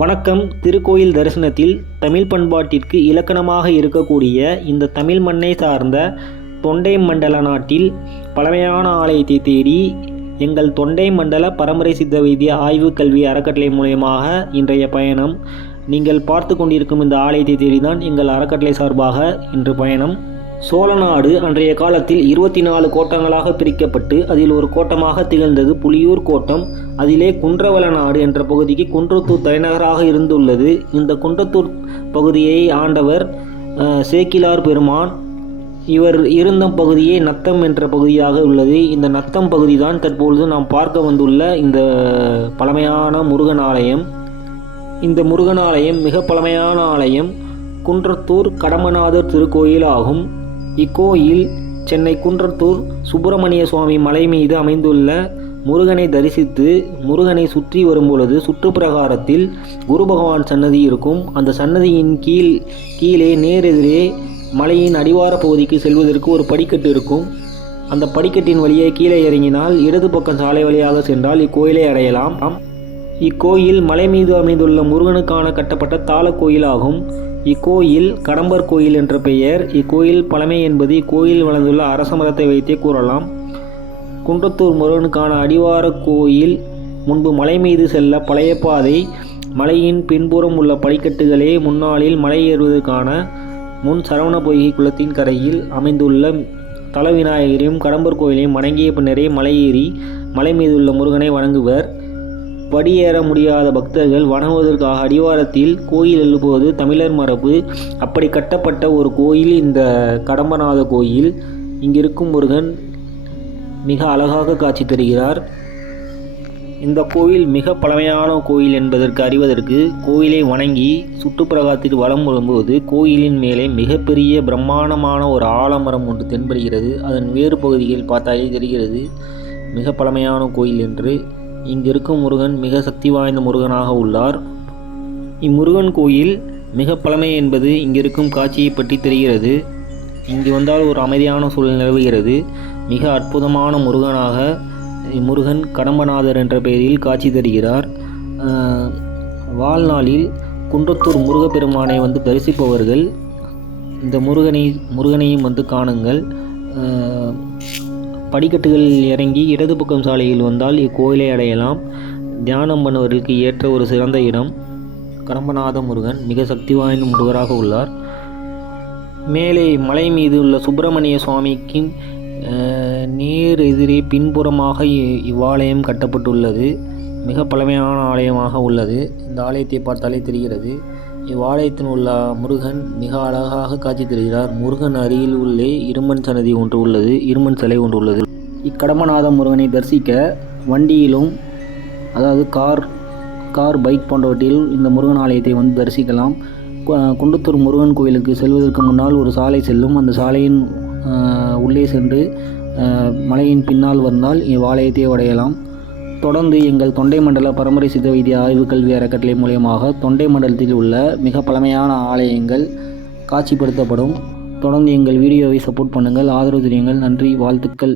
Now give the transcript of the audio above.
வணக்கம். திருக்கோயில் தரிசனத்தில் தமிழ் பண்பாட்டிற்கு இலக்கணமாக இருக்கக்கூடிய இந்த தமிழ் மண்ணை சார்ந்த தொண்டை மண்டல நாட்டில் பழமையான ஆலயத்தை தேடி எங்கள் தொண்டை மண்டல பரம்பரை சித்த வைத்திய ஆய்வு கல்வி அறக்கட்டளை மூலயமாக இன்றைய பயணம். நீங்கள் பார்த்து கொண்டிருக்கும் இந்த ஆலயத்தை தேடிதான் எங்கள் அறக்கட்டளை சார்பாக இன்று பயணம். சோழநாடு அன்றைய காலத்தில் இருபத்தி நாலு கோட்டங்களாக பிரிக்கப்பட்டு அதில் ஒரு கோட்டமாக திகழ்ந்தது புலியூர் கோட்டம். அதிலே குன்றவள நாடு என்ற பகுதிக்கு குன்றத்தூர் தலைநகராக இருந்துள்ளது. இந்த குன்றத்தூர் பகுதியை ஆண்டவர் சேக்கிலார் பெருமான் இவர் இருந்த பகுதியே நத்தம் என்ற பகுதியாக உள்ளது. இந்த நத்தம் பகுதி தான் தற்பொழுது நாம் பார்க்க வந்துள்ள இந்த பழமையான முருகன் ஆலயம் இந்த முருகன் ஆலயம் மிக பழமையான ஆலயம். குன்றத்தூர் கடமநாதர் திருக்கோயில் ஆகும் இக்கோயில் சென்னை குன்றத்தூர் சுப்பிரமணிய சுவாமி மலை மீது அமைந்துள்ள முருகனை தரிசித்து முருகனை சுற்றி வரும்பொழுது சுற்றுப்பிரகாரத்தில் குரு பகவான் சன்னதி இருக்கும். அந்த சன்னதியின் கீழ் கீழே நேரெதிரே மலையின் அடிவார பகுதிக்கு செல்வதற்கு ஒரு படிக்கட்டு இருக்கும். அந்த படிக்கட்டின் வழியே கீழே இறங்கினால் இடது பக்கம் சாலை வழியாக சென்றால் இக்கோயிலை அடையலாம். இக்கோயில் மலை மீது அமைந்துள்ள முருகனுக்கான கட்டப்பட்ட தாள கோயிலாகும். இக்கோயில் கடம்பர் கோயில் என்ற பெயர். இக்கோயில் பழமை என்பது இக்கோயில் வளர்ந்துள்ள அரச மரத்தை வைத்தே கூறலாம். குன்றத்தூர் முருகனுக்கான அடிவார கோயில் முன்பு மலை மீது செல்ல பழைய பாதை மலையின் பின்புறம் உள்ள படிக்கட்டுகளே முன்னாளில் மலை ஏறுவதற்கான முன் சரவண பொய்கை குளத்தின் கரையில் அமைந்துள்ள தல விநாயகரையும் கடம்பர் கோயிலையும் வணங்கிய பின்னரே மலை ஏறி மலை மீதுள்ள முருகனை வணங்குவர். படியேற முடியாத பக்தர்கள் வணங்குவதற்காக அடிவாரத்தில் கோயில் எழுப்புவது தமிழர் மரபு. அப்படி கட்டப்பட்ட ஒரு கோயில் இந்த கடம்பநாத கோயில். இங்கிருக்கும் முருகன் மிக அழகாக காட்சி தருகிறார். இந்த கோயில் மிக பழமையான கோயில் என்பதற்கு அறிவதற்கு கோயிலை வணங்கி சுற்றுப்பிரகாரத்தில் வலம் வரும்போது கோயிலின் மேலே மிகப்பெரிய பிரம்மாண்டமான ஒரு ஆலமரம் ஒன்று தென்படுகிறது. அதன் வேறு பகுதியில் பார்த்தாலே தெரிகிறது. மிக பழமையான கோயில் என்று. இங்கு இருக்கும் முருகன் மிக சக்தி வாய்ந்த முருகனாக உள்ளார். இம்முருகன் கோயில் மிக பழமை என்பது இங்கிருக்கும் காட்சியை பற்றி தெரிகிறது. இங்கு வந்தால் ஒரு அமைதியான சூழல் நிலவுகிறது. மிக அற்புதமான முருகனாக இம்முருகன் கடம்பநாதர் என்ற பெயரில் காட்சி தருகிறார். வாழ்நாளில் குன்றத்தூர் முருகப்பெருமானை வந்து தரிசிப்பவர்கள் இந்த முருகனை முருகனையும் வந்து காணுங்கள். படிக்கட்டுகளில் இறங்கி இடது பக்கம் சாலையில் வந்தால் இக்கோயிலை அடையலாம். தியானம் பண்ணுவதற்கு ஏற்ற ஒரு சிறந்த இடம் கடம்பநாத முருகன் மிக சக்தி வாய்ந்த முருகராக உள்ளார். மேலே மலை மீது உள்ள சுப்பிரமணிய சுவாமிக்கு நேர் எதிரே பின்புறமாக இ- இவ்வாலயம் கட்டப்பட்டுள்ளது. மிக பழமையான ஆலயமாக உள்ளது. இந்த ஆலயத்தை பார்த்தாலே தெரிகிறது. இவ்வாலயத்தில் உள்ள முருகன் மிக அழகாக காட்சி தருகிறார். முருகன் அருகில் உள்ளே இருமன் சன்னதி ஒன்று உள்ளது. இருமன் சிலை ஒன்று உள்ளது. இக்கடம்பநாத முருகனை தரிசிக்க வண்டியிலும் அதாவது கார் கார் பைக் போன்றவற்றில் இந்த முருகன் ஆலயத்தை வந்து தரிசிக்கலாம். கு- முருகன் கோயிலுக்கு செல்வதற்கு முன்னால் ஒரு சாலை செல்லும். அந்த சாலையின் உள்ளே சென்று மலையின் பின்னால் வந்தால் இவ்வாலயத்தை அடையலாம். தொடர்ந்து எங்கள் தொண்டை மண்டல பரம்பரை சித்த வைத்திய ஆய்வு கல்வி அறக்கட்டளை மூலியமாக தொண்டை மண்டலத்தில் உள்ள மிக பழமையான ஆலயங்கள் காட்சிப்படுத்தப்படும். தொடர்ந்து எங்கள் வீடியோவை சப்போர்ட் பண்ணுங்கள். ஆதரவு தெரியுங்கள் நன்றி. வாழ்த்துக்கள்.